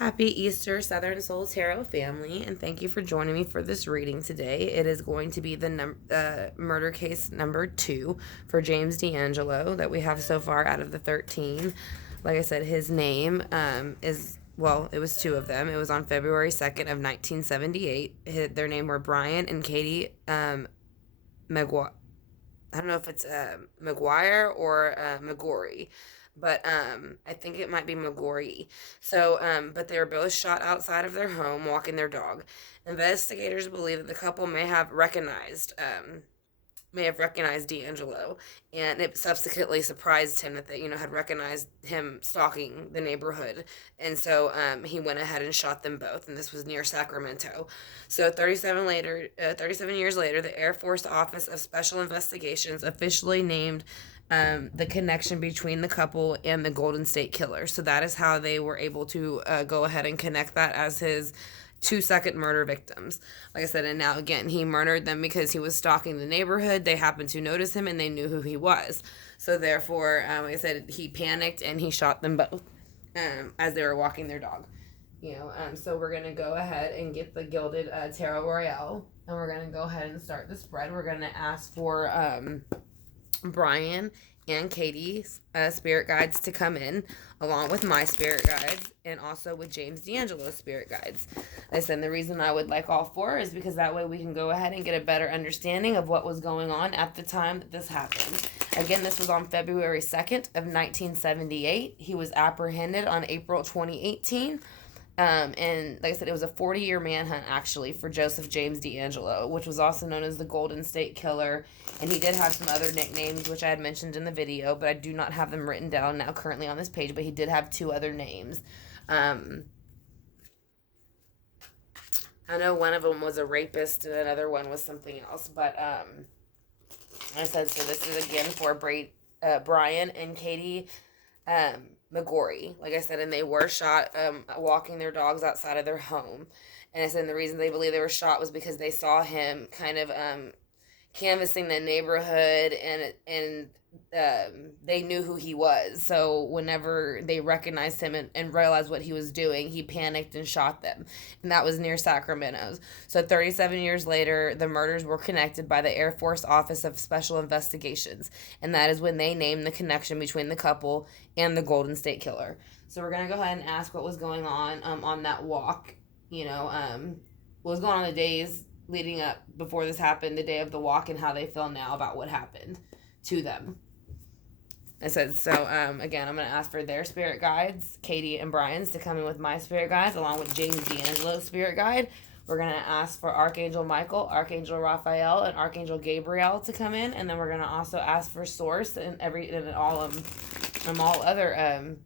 Happy Easter, Southern Soul Tarot family, and thank you for joining me for this reading today. It is going to be the murder case number 2 for James D'Angelo that we have so far out of the 13. Like I said, his name it was 2 of them. It was on February 2nd of 1978. Their name were Brian and Katie Maggorie. I don't know if it's Maggorie or Maggorie, but I think it might be Maggorie. But they were both shot outside of their home walking their dog. Investigators believe that the couple may have recognized D'Angelo, and it subsequently surprised him that they, had recognized him stalking the neighborhood, and so he went ahead and shot them both, and this was near Sacramento. So 37 years later, the Air Force Office of Special Investigations officially named the connection between the couple and the Golden State Killer. So that is how they were able to go ahead and connect that as his 2 second murder victims. Like I said, and now again, he murdered them because he was stalking the neighborhood. They happened to notice him and they knew who he was. So therefore, like I said, he panicked and he shot them both as they were walking their dog. So we're going to go ahead and get the Gilded Tarot Royale, and we're going to go ahead and start the spread. We're going to ask for Brian and Katie's spirit guides to come in, along with my spirit guides, and also with James D'Angelo's spirit guides. Listen, the reason I would like all 4 is because that way we can go ahead and get a better understanding of what was going on at the time that this happened. Again, this was on February 2nd of 1978. He was apprehended on April 2018. And like I said, it was a 40-year manhunt, actually, for Joseph James D'Angelo, which was also known as the Golden State Killer. And he did have some other nicknames, which I had mentioned in the video, but I do not have them written down now currently on this page, but he did have 2 other names. I know one of them was a rapist and another one was something else, but like I said, so this is again for Brian and Katie Maggorie, like I said, and they were shot walking their dogs outside of their home. And I said the reason they believe they were shot was because they saw him kind of canvassing the neighborhood, and they knew who he was. So whenever they recognized him and realized what he was doing, he panicked and shot them. And that was near Sacramento. So 37 years later, the murders were connected by the Air Force Office of Special Investigations. And that is when they named the connection between the couple and the Golden State Killer. So we're going to go ahead and ask what was going on that walk. What was going on the days leading up before this happened, the day of the walk, and how they feel now about what happened to them. I said, so again, I'm going to ask for their spirit guides, Katie and Brian's, to come in with my spirit guides, along with James D'Angelo's spirit guide. We're going to ask for Archangel Michael, Archangel Raphael, and Archangel Gabriel to come in, and then we're going to also ask for Source and all other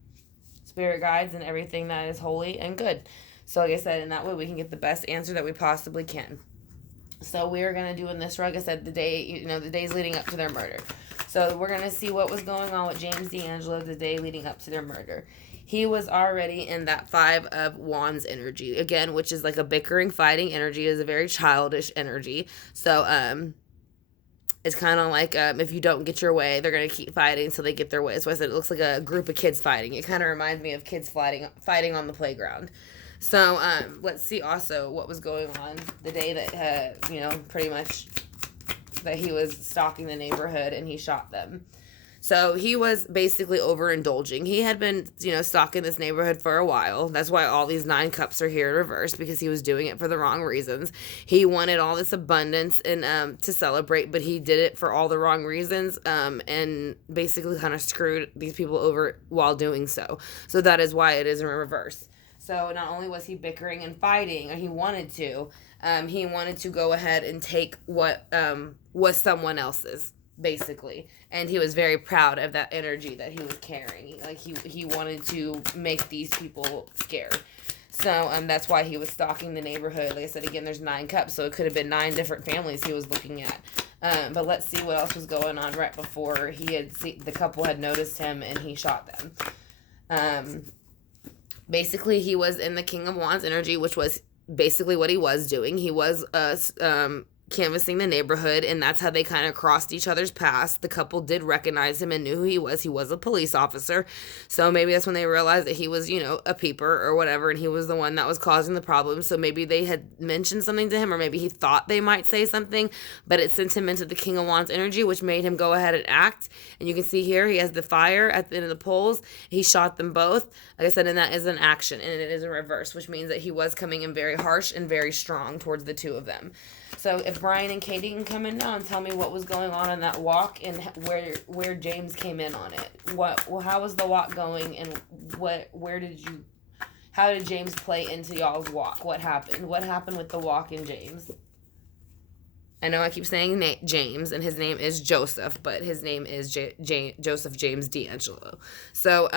spirit guides and everything that is holy and good. So like I said, in that way we can get the best answer that we possibly can. So we are going to do in this, like I said, the days leading up to their murder. So we're going to see what was going on with James D'Angelo the day leading up to their murder. He was already in that 5 of Wands energy, again, which is like a bickering, fighting energy. It is a very childish energy. So it's kind of like if you don't get your way, they're going to keep fighting until they get their way. So I said it looks like a group of kids fighting. It kind of reminds me of kids fighting on the playground. So let's see also what was going on the day that, pretty much that he was stalking the neighborhood and he shot them. So he was basically overindulging. He had been, stalking this neighborhood for a while. That's why all these 9 cups are here in reverse, because he was doing it for the wrong reasons. He wanted all this abundance and to celebrate, but he did it for all the wrong reasons and basically kind of screwed these people over while doing so. So that is why it is in reverse. So not only was he bickering and fighting, or he wanted to go ahead and take what was someone else's, basically. And he was very proud of that energy that he was carrying. Like he wanted to make these people scared. So that's why he was stalking the neighborhood. Like I said, again, there's 9 cups, so it could have been 9 different families he was looking at. But let's see what else was going on right before the couple had noticed him and he shot them. Basically, he was in the King of Wands energy, which was basically what he was doing. He was canvassing the neighborhood, and that's how they kind of crossed each other's paths. The couple did recognize him and knew who he was. He was a police officer, so maybe that's when they realized that he was, a peeper or whatever, and he was the one that was causing the problem. So maybe they had mentioned something to him, or maybe he thought they might say something, but it sent him into the King of Wands energy, which made him go ahead and act. And you can see here he has the fire at the end of the poles. He shot them both, like I said, and that is an action, and it is a reverse, which means that he was coming in very harsh and very strong towards the two of them. So if Brian and Katie can come in now and tell me what was going on that walk, and where James came in on it. How was the walk going, and how did James play into y'all's walk? What happened? What happened with the walk in James? I know I keep saying James, and his name is Joseph, but his name is Joseph James D'Angelo. So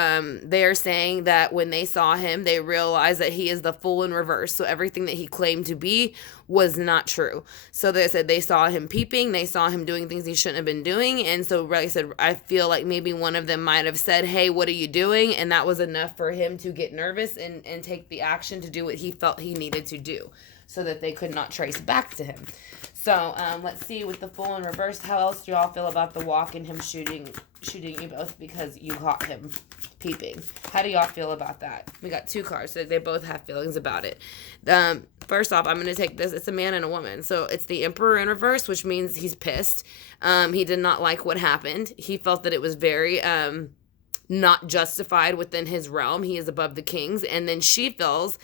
they are saying that when they saw him, they realized that he is the fool in reverse. So everything that he claimed to be was not true. So they said they saw him peeping. They saw him doing things he shouldn't have been doing. And so like I said, I feel like maybe one of them might have said, hey, what are you doing? And that was enough for him to get nervous and take the action to do what he felt he needed to do, so that they could not trace back to him. So let's see, with the Fool in reverse, how else do y'all feel about the walk and him shooting you both because you caught him peeping? How do y'all feel about that? We got two cards, so they both have feelings about it. First off, I'm going to take this. It's a man and a woman. So it's the Emperor in reverse, which means he's pissed. He did not like what happened. He felt that it was very not justified within his realm. He is above the kings. And then she feels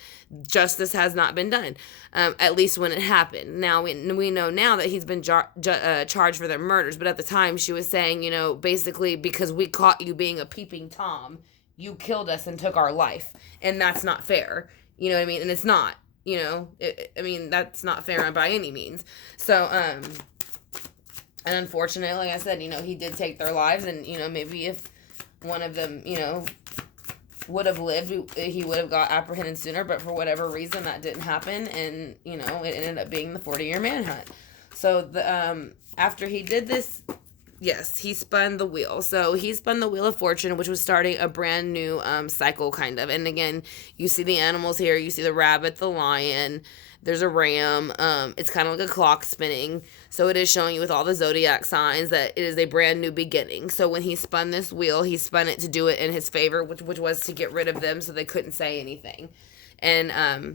justice has not been done, at least when it happened. Now, we know now that he's been charged for their murders. But at the time, she was saying, basically, because we caught you being a peeping Tom, you killed us and took our life. And that's not fair. You know what I mean? And it's not, that's not fair by any means. So, and unfortunately, like I said, he did take their lives. And, maybe if one of them, would have lived, he would have got apprehended sooner, but for whatever reason that didn't happen, and it ended up being the 40-year manhunt. So after he did this, yes, he spun the wheel. So he spun the wheel of fortune, which was starting a brand new cycle, kind of. And again, you see the animals here. You see the rabbit, the lion. There's a ram. It's kind of like a clock spinning. So it is showing you with all the zodiac signs that it is a brand new beginning. So when he spun this wheel, he spun it to do it in his favor, which was to get rid of them so they couldn't say anything. And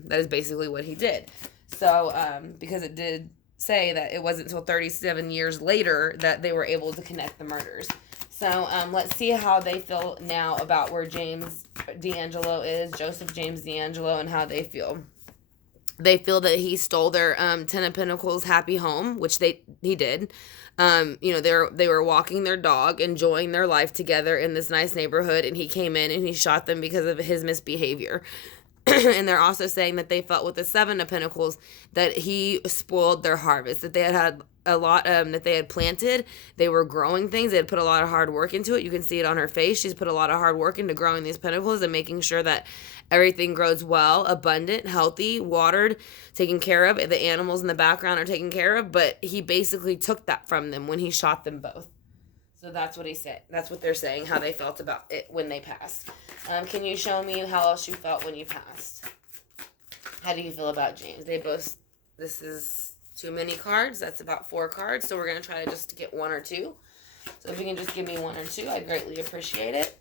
that is basically what he did. So because it did say that it wasn't until 37 years later that they were able to connect the murders. So let's see how they feel now about where James D'Angelo is, Joseph James D'Angelo, and how they feel. They feel that he stole their Ten of Pentacles happy home, which he did. They were walking their dog, enjoying their life together in this nice neighborhood, and he came in and he shot them because of his misbehavior. And they're also saying that they felt with the Seven of Pentacles that he spoiled their harvest, that they had a lot that they had planted. They were growing things. They had put a lot of hard work into it. You can see it on her face. She's put a lot of hard work into growing these pentacles and making sure that everything grows well, abundant, healthy, watered, taken care of. The animals in the background are taken care of, but he basically took that from them when he shot them both. So that's what he said. That's what they're saying, how they felt about it when they passed. Can you show me how else you felt when you passed? How do you feel about James? This is too many cards. That's about 4 cards. So we're going to try to just get 1 or 2. So if you can just give me 1 or 2, I'd greatly appreciate it.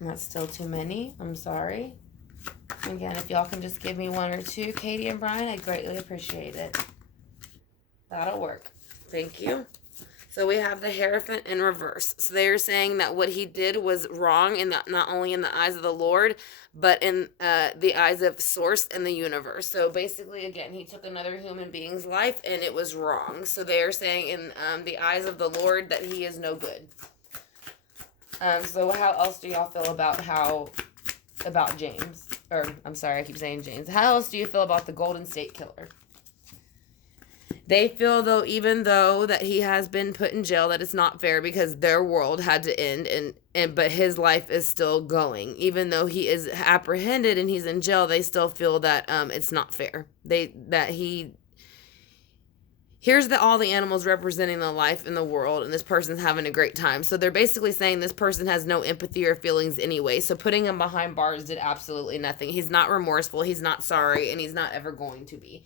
That's still too many. I'm sorry. Again, if y'all can just give me 1 or 2, Katie and Brian, I'd greatly appreciate it. That'll work. Thank you. So we have the Hierophant in reverse. So they are saying that what he did was wrong, and not only in the eyes of the Lord, but in the eyes of Source and the universe. So basically, again, he took another human being's life, and it was wrong. So they are saying in the eyes of the Lord that he is no good. So how else do y'all feel about James? Or, I'm sorry, I keep saying James. How else do you feel about the Golden State Killer? They feel, though, even though that he has been put in jail, that it's not fair because their world had to end, but his life is still going. Even though he is apprehended and he's in jail, they still feel that it's not fair. Here's all the animals representing the life in the world, and this person's having a great time. So they're basically saying this person has no empathy or feelings anyway. So putting him behind bars did absolutely nothing. He's not remorseful, he's not sorry, and he's not ever going to be.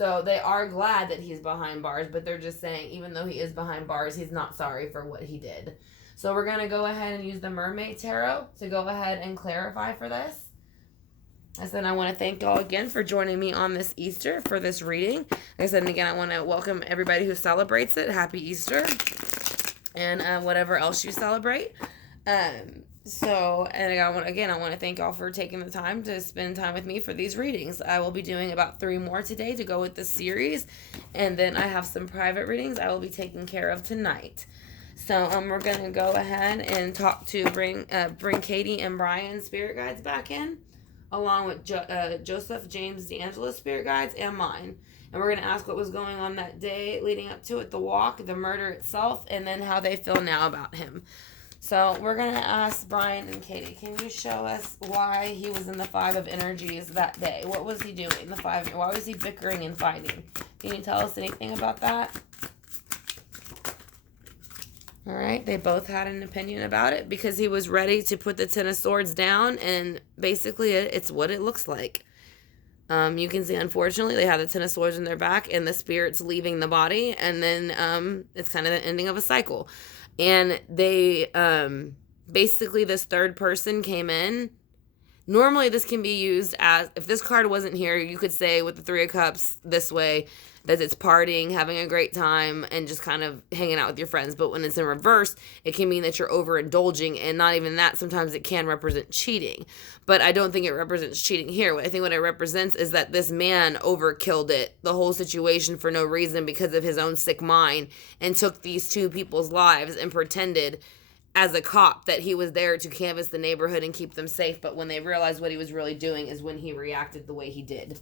So they are glad that he's behind bars, but they're just saying, even though he is behind bars, he's not sorry for what he did. So we're going to go ahead and use the Mermaid Tarot to go ahead and clarify for this. I said, I want to thank y'all again for joining me on this Easter for this reading. Like I said, and again, I want to welcome everybody who celebrates it. Happy Easter. And whatever else you celebrate. And I want to thank y'all for taking the time to spend time with me for these readings. I will be doing about 3 more today to go with this series. And then I have some private readings I will be taking care of tonight. So we're going to go ahead and bring Katie and Brian spirit guides back in, along with Joseph, James, D'Angelo spirit guides, and mine. And we're going to ask what was going on that day leading up to it, the walk, the murder itself, and then how they feel now about him. So we're going to ask Brian and Katie, can you show us why he was in the 5 of energies that day? What was he doing? Why was he bickering and fighting? Can you tell us anything about that? All right, they both had an opinion about it because he was ready to put the 10 of swords down, and basically it's what it looks like. You can see, unfortunately, they have the 10 of swords in their back and the spirit's leaving the body, and then it's kind of the ending of a cycle. And they, basically this third person came in. Normally this can be used as, if this card wasn't here, you could say with the 3 of Cups this way, that it's partying, having a great time, and just kind of hanging out with your friends. But when it's in reverse, it can mean that you're overindulging, and not even that. Sometimes it can represent cheating. But I don't think it represents cheating here. I think what it represents is that this man overkilled it, the whole situation, for no reason because of his own sick mind, and took these 2 people's lives and pretended as a cop that he was there to canvass the neighborhood and keep them safe. But when they realized what he was really doing is when he reacted the way he did.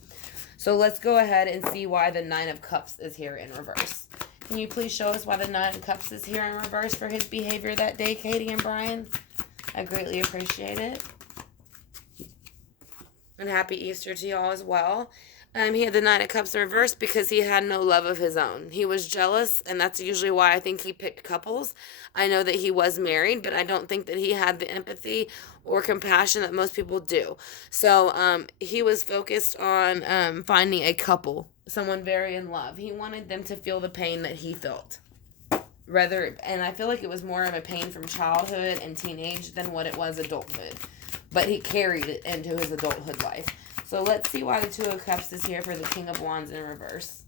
So let's go ahead and see why the 9 of Cups is here in reverse. Can you please show us why the 9 of Cups is here in reverse for his behavior that day, Katie and Brian? I greatly appreciate it. And happy Easter to y'all as well. He had the 9 of Cups in reverse because he had no love of his own. He was jealous, and that's usually why I think he picked couples. I know that he was married, but I don't think that he had the empathy or compassion that most people do. So he was focused on finding a couple, someone very in love. He wanted them to feel the pain that he felt. And I feel like it was more of a pain from childhood and teenage than what it was adulthood. But he carried it into his adulthood life. So let's see why the 2 of Cups is here for the King of Wands in reverse.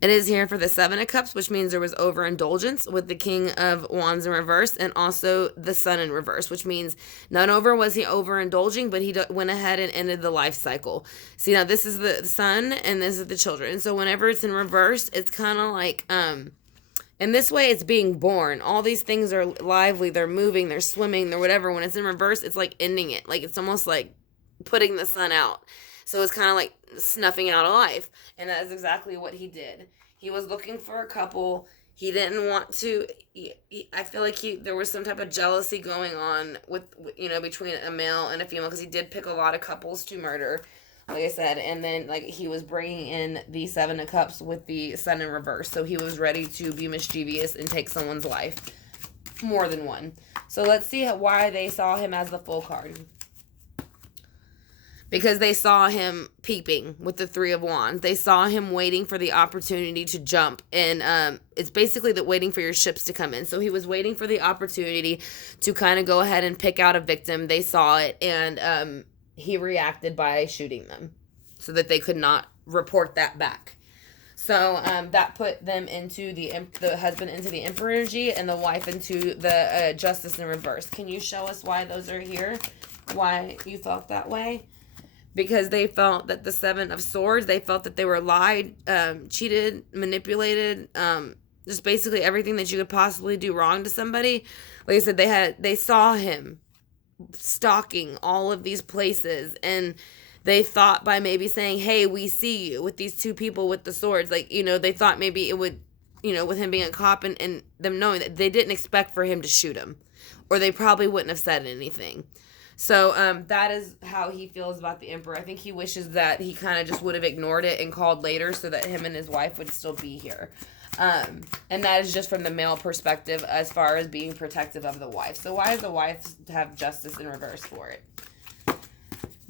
It is here for the 7 of Cups, which means there was overindulgence with the King of Wands in reverse, and also the Sun in reverse, which means not only was he overindulging, but he went ahead and ended the life cycle. See, now this is the Sun, and this is the children. And so whenever it's in reverse, it's kind of like, in this way, it's being born. All these things are lively, they're moving, they're swimming, they're whatever. When it's in reverse, it's like ending it. Like it's almost like putting the sun out. So it's kind of like snuffing out a life. And that is exactly what he did. He was looking for a couple. He didn't want to, I feel like there was some type of jealousy going on with between a male and a female, because he did pick a lot of couples to murder, like I said. And then he was bringing in the 7 of Cups with the Sun in reverse. So he was ready to be mischievous and take someone's life, more than one. So let's see why they saw him as the Full card. Because they saw him peeping with the 3 of Wands. They saw him waiting for the opportunity to jump. And it's basically waiting for your ships to come in. So he was waiting for the opportunity to kind of go ahead and pick out a victim. They saw it, and he reacted by shooting them so that they could not report that back. So that put them into the husband into the Emperor energy, and the wife into the Justice in reverse. Can you show us why those are here? Why you felt that way? Because they felt that the 7 of Swords, they felt that they were lied, cheated, manipulated, just basically everything that you could possibly do wrong to somebody. Like I said, they saw him stalking all of these places, and they thought by maybe saying, hey, we see you with these 2 people with the swords, they thought maybe it would, with him being a cop and them knowing that, they didn't expect for him to shoot him, or they probably wouldn't have said anything. So that is how he feels about the Emperor. I think he wishes that he kind of just would have ignored it and called later so that him and his wife would still be here. And that is just from the male perspective as far as being protective of the wife. So why does the wife have Justice in reverse for it?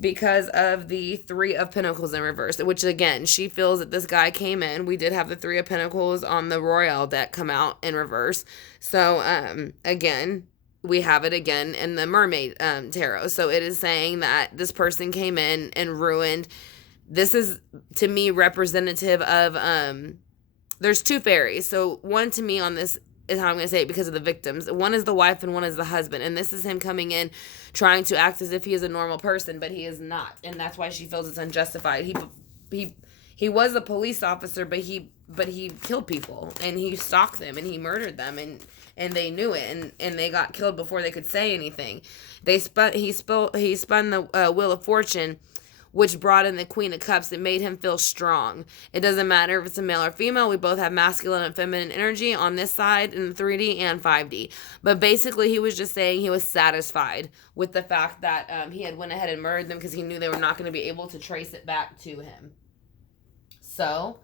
because of the Three of Pentacles in reverse, which again, she feels that this guy came in. We did have the Three of Pentacles on the Royale deck come out in reverse. So, again, we have it again in the Mermaid tarot. So it is saying that this person came in and ruined. This is, to me, representative of, there's two fairies. So one to me on this is how I'm going to say it because of the victims. One is the wife and one is the husband. And this is him coming in trying to act as if he is a normal person, but he is not. And that's why she feels it's unjustified. He was a police officer, but he killed people and he stalked them and he murdered them and they knew it and they got killed before they could say anything. He spun the Wheel of Fortune, which brought in the Queen of Cups. It made him feel strong. It doesn't matter if it's a male or female. We both have masculine and feminine energy on this side in 3D and 5D. But basically, he was just saying he was satisfied with the fact that he had went ahead and murdered them because he knew they were not going to be able to trace it back to him. So,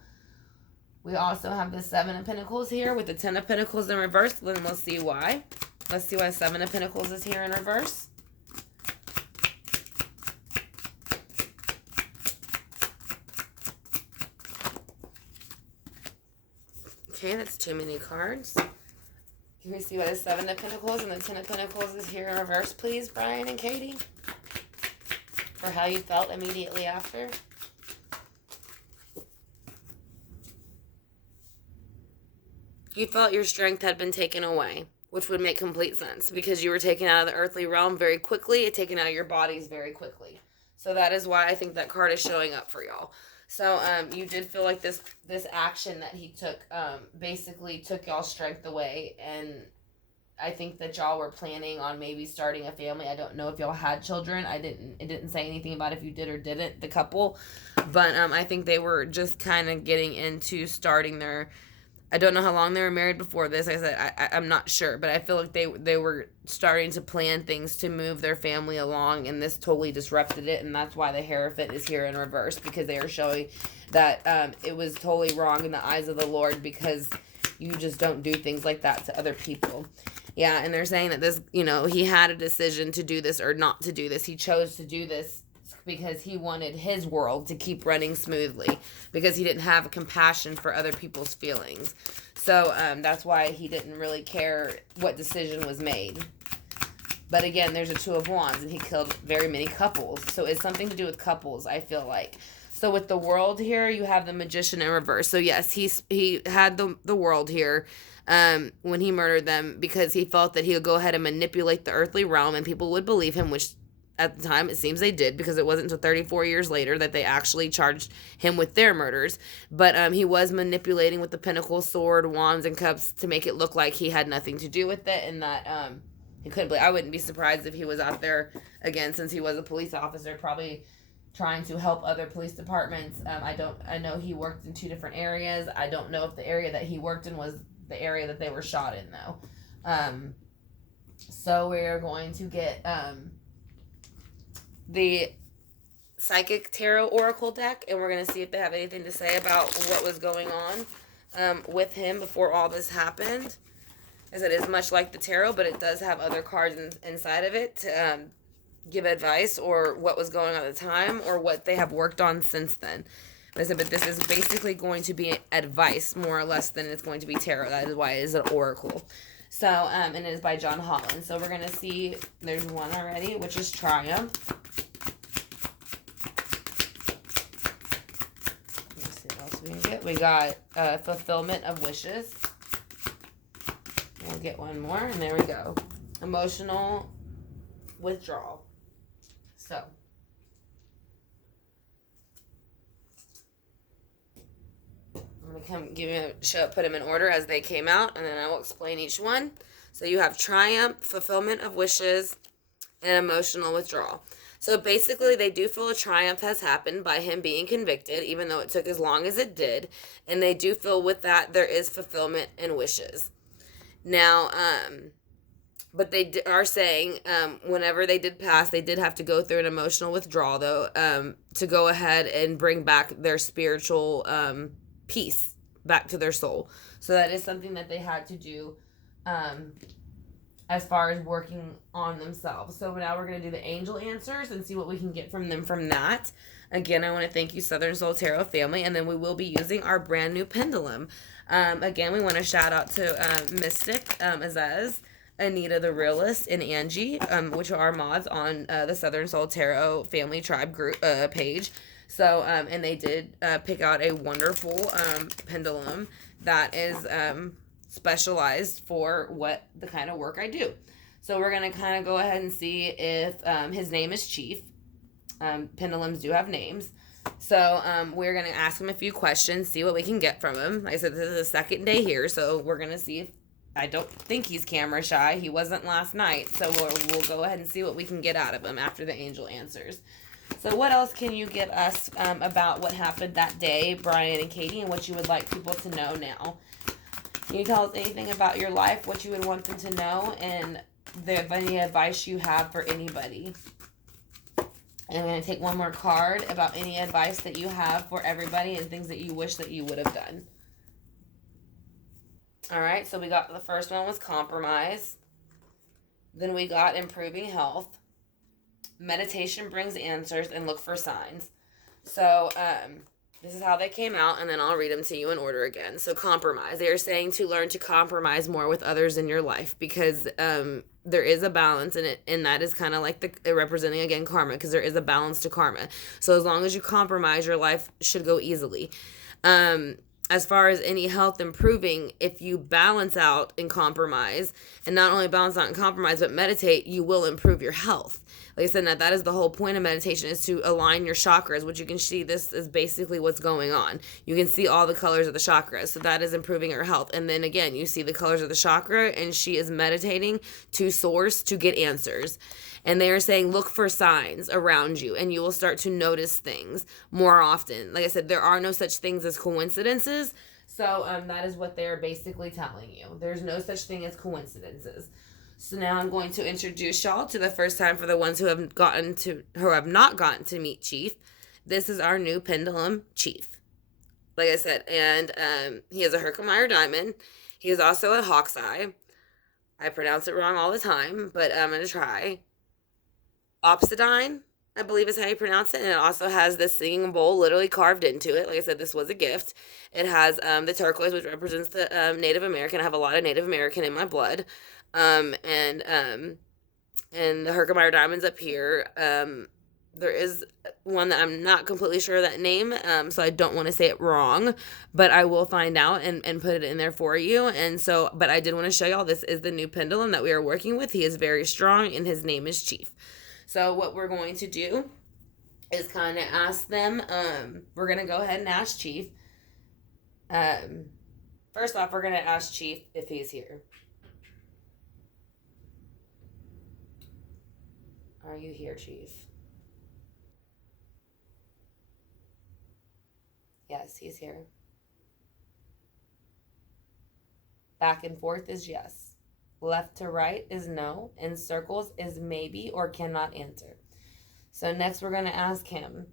we also have the Seven of Pentacles here with the Ten of Pentacles in reverse. Then we'll see why. Let's see why Seven of Pentacles is here in reverse. Okay, that's too many cards. Can we see what the Seven of Pentacles and the Ten of Pentacles is here in reverse, please, Brian and Katie? For how you felt immediately after. You felt your strength had been taken away, which would make complete sense because you were taken out of the earthly realm very quickly, taken out of your bodies very quickly. So that is why I think that card is showing up for y'all. So, you did feel like this action that he took, basically took y'all's strength away, and I think that y'all were planning on maybe starting a family. I don't know if y'all had children. It didn't say anything about if you did or didn't, the couple, but, I think they were just kind of getting into starting their, I don't know how long they were married before this. I said, I'm not sure, but I feel like they were starting to plan things to move their family along, and this totally disrupted it, and that's why the Hierophant is here in reverse, because they are showing that it was totally wrong in the eyes of the Lord, because you just don't do things like that to other people. Yeah, and they're saying that this, he had a decision to do this or not to do this. He chose to do this because he wanted his world to keep running smoothly, because he didn't have compassion for other people's feelings. So that's why he didn't really care what decision was made. But again, there's a Two of Wands, and he killed very many couples. So it's something to do with couples, I feel like. So with the World here, you have the Magician in reverse. So yes, he had the World here when he murdered them, because he felt that he would go ahead and manipulate the earthly realm and people would believe him, which at the time, it seems they did, because it wasn't until 34 years later that they actually charged him with their murders. But he was manipulating with the Pentacle, Sword, Wands, and Cups to make it look like he had nothing to do with it, and that he couldn't believe. I wouldn't be surprised if he was out there, again, since he was a police officer, probably trying to help other police departments. I know he worked in 2 different areas. I don't know if the area that he worked in was the area that they were shot in, though. So we're going to get the Psychic Tarot Oracle deck, and we're going to see if they have anything to say about what was going on with him before all this happened. As it is much like the tarot, but it does have other cards inside of it to give advice or what was going on at the time or what they have worked on since then. But this is basically going to be advice more or less than it's going to be tarot. That is why it is an oracle. So, and it is by John Holland. So we're going to see, there's one already, which is Triumph. Let's see what else we can get. We got Fulfillment of Wishes. We'll get one more, and there we go. Emotional Withdrawal. So, I'm going to put them in order as they came out, and then I will explain each one. So you have Triumph, Fulfillment of Wishes, and Emotional Withdrawal. So basically, they do feel a triumph has happened by him being convicted, even though it took as long as it did. And they do feel with that there is fulfillment and wishes. Now, but they are saying whenever they did pass, they did have to go through an emotional withdrawal, though, to go ahead and bring back their spiritual peace back to their soul. So that is something that they had to do as far as working on themselves. So now we're going to do the angel answers and see what we can get from them from that. Again, I want to thank you, Southern Soul Tarot family, and then we will be using our brand new pendulum. Again, we want to shout out to Mystic, Azaz, Anita the Realist, and Angie, which are our mods on the Southern Soul Tarot family tribe group page. So, and they did pick out a wonderful pendulum that is specialized for what the kind of work I do. So we're going to kind of go ahead and see if his name is Chief. Pendulums do have names. So we're going to ask him a few questions, see what we can get from him. Like I said, this is the second day here, so we're going to see if, I don't think he's camera shy. He wasn't last night, so we'll go ahead and see what we can get out of him after the angel answers. So what else can you give us about what happened that day, Brian and Katie, and what you would like people to know now? Can you tell us anything about your life, what you would want them to know, and any advice you have for anybody? And I'm going to take one more card about any advice that you have for everybody and things that you wish that you would have done. All right, so we got the first one was compromise. Then we got improving health. Meditation brings answers and look for signs. So this is how they came out, and then I'll read them to you in order again. So compromise. They are saying to learn to compromise more with others in your life because there is a balance in it, and that is kind of like representing, again, karma, because there is a balance to karma. So as long as you compromise, your life should go easily. As far as any health improving, if you balance out and compromise, and not only balance out and compromise, but meditate, you will improve your health. Like I said, that is the whole point of meditation, is to align your chakras, which you can see this is basically what's going on. You can see all the colors of the chakras, so that is improving her health. And then again, you see the colors of the chakra, and she is meditating to source to get answers. And they are saying, look for signs around you, and you will start to notice things more often. Like I said, there are no such things as coincidences. So that is what they're basically telling you. There's no such thing as coincidences. So now I'm going to introduce y'all to the first time for the ones who have not gotten to meet Chief. This is our new pendulum, Chief. Like I said, and he is a Herkimer diamond. He is also a hawk's eye. I pronounce it wrong all the time, but I'm going to try. Obsidian, I believe is how you pronounce it. And it also has this singing bowl literally carved into it. Like I said, this was a gift. It has the turquoise, which represents the Native American. I have a lot of Native American in my blood. And the Herkimer diamonds up here. There is one that I'm not completely sure of that name, so I don't want to say it wrong, but I will find out and put it in there for you. And so, but I did want to show y'all, this is the new pendulum that we are working with. He is very strong, and his name is Chief. So what we're going to do is kind of ask them, we're going to go ahead and ask Chief. First off, we're going to ask Chief if he's here. Are you here, Chief? Yes, he's here. Back and forth is yes. Left to right is no. In circles is maybe or cannot answer. So next we're going to ask him,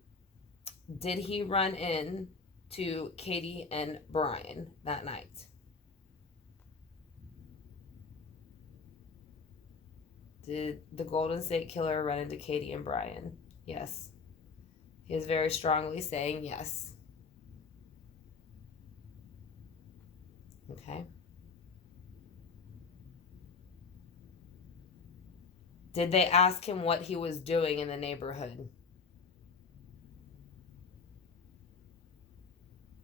did he run in to Katie and Brian that night? Did the Golden State Killer run into Katie and Brian? Yes. He is very strongly saying yes. Okay. Did they ask him what he was doing in the neighborhood?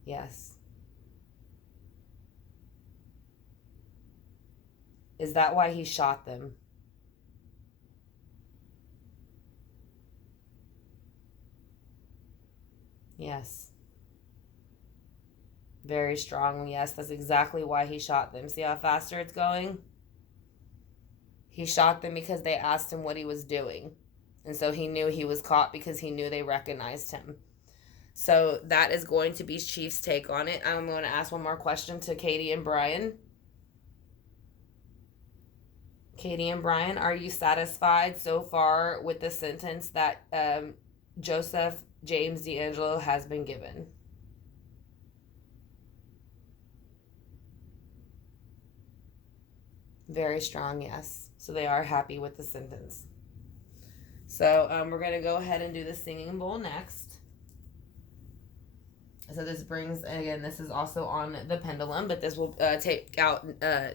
Yes. Is that why he shot them? Yes. Very strongly, yes. That's exactly why he shot them. See how faster it's going? He shot them because they asked him what he was doing. And so he knew he was caught because he knew they recognized him. So that is going to be Chief's take on it. I'm going to ask one more question to Katie and Brian. Katie and Brian, are you satisfied so far with the sentence that Joseph James D'Angelo has been given? Very strong, yes. So they are happy with the sentence. So we're going to go ahead and do the singing bowl next. So this brings, again, this is also on the pendulum, but this will take out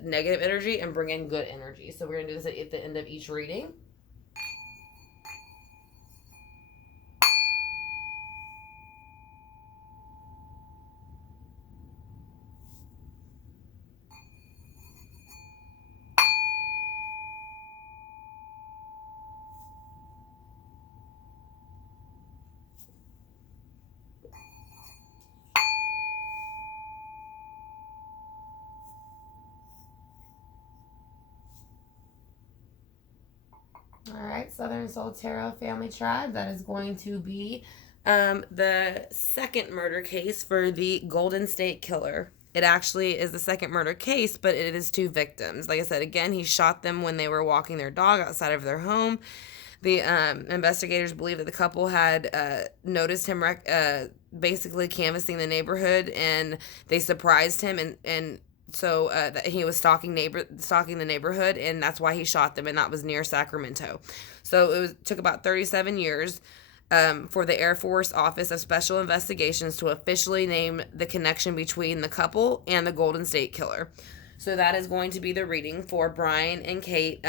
negative energy and bring in good energy. So we're going to do this at the end of each reading. All right, Southern Soul Tarot Family Tribe. That is going to be the second murder case for the Golden State Killer. It actually is the second murder case, but it is 2 victims. Like I said, again, he shot them when they were walking their dog outside of their home. The investigators believe that the couple had noticed him basically canvassing the neighborhood, and they surprised him and so that he was stalking the neighborhood, and that's why he shot them, and that was near Sacramento. So took about 37 years for the Air Force Office of Special Investigations to officially name the connection between the couple and the Golden State Killer. So that is going to be the reading for Brian and Kate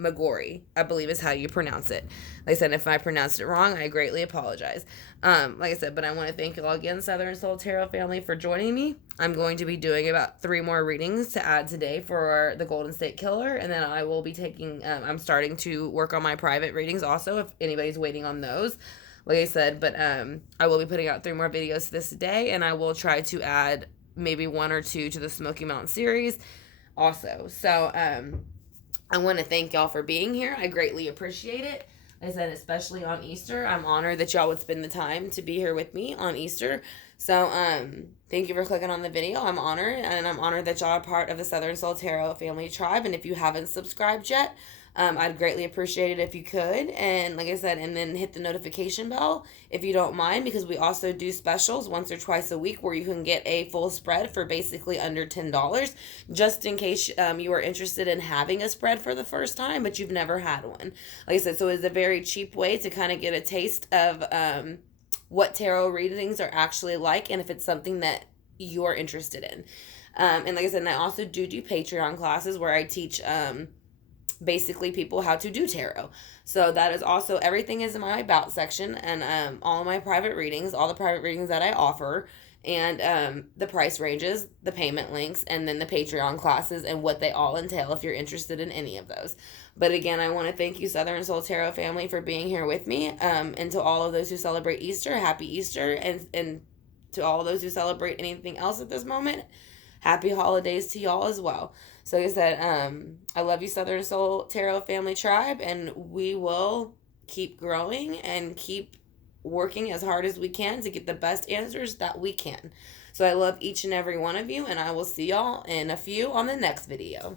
Maggorie, I believe is how you pronounce it. Like I said, if I pronounced it wrong, I greatly apologize. Like I said, but I want to thank you all again, Southern Soul Tarot family, for joining me. I'm going to be doing about 3 more readings to add today for the Golden State Killer, and then I will be taking, I'm starting to work on my private readings also, if anybody's waiting on those. Like I said, but I will be putting out 3 more videos this day, and I will try to add maybe 1 or 2 to the Smoky Mountain series also. So, I want to thank y'all for being here. I greatly appreciate it. Like I said, especially on Easter, I'm honored that y'all would spend the time to be here with me on Easter. So, thank you for clicking on the video. I'm honored, and I'm honored that y'all are part of the Southern Soul Tarot Family Tribe. And if you haven't subscribed yet, I'd greatly appreciate it if you could. And like I said, and then hit the notification bell if you don't mind, because we also do specials once or twice a week where you can get a full spread for basically under $10, just in case you are interested in having a spread for the first time, but you've never had one. Like I said, so it's a very cheap way to kind of get a taste of what tarot readings are actually like, and if it's something that you're interested in. And like I said, and I also do Patreon classes where I teach basically people how to do tarot. So that is also, everything is in my about section, and all of my private readings, all the private readings that I offer, and the price ranges, the payment links, and then the Patreon classes and what they all entail if you're interested in any of those. But again, I want to thank you, Southern Soul Tarot family, for being here with me, and to all of those who celebrate Easter, happy Easter, and to all of those who celebrate anything else at this moment, happy holidays to y'all as well. So like I said, I love you, Southern Soul Tarot Family Tribe, and we will keep growing and keep working as hard as we can to get the best answers that we can. So I love each and every one of you, and I will see y'all in a few on the next video.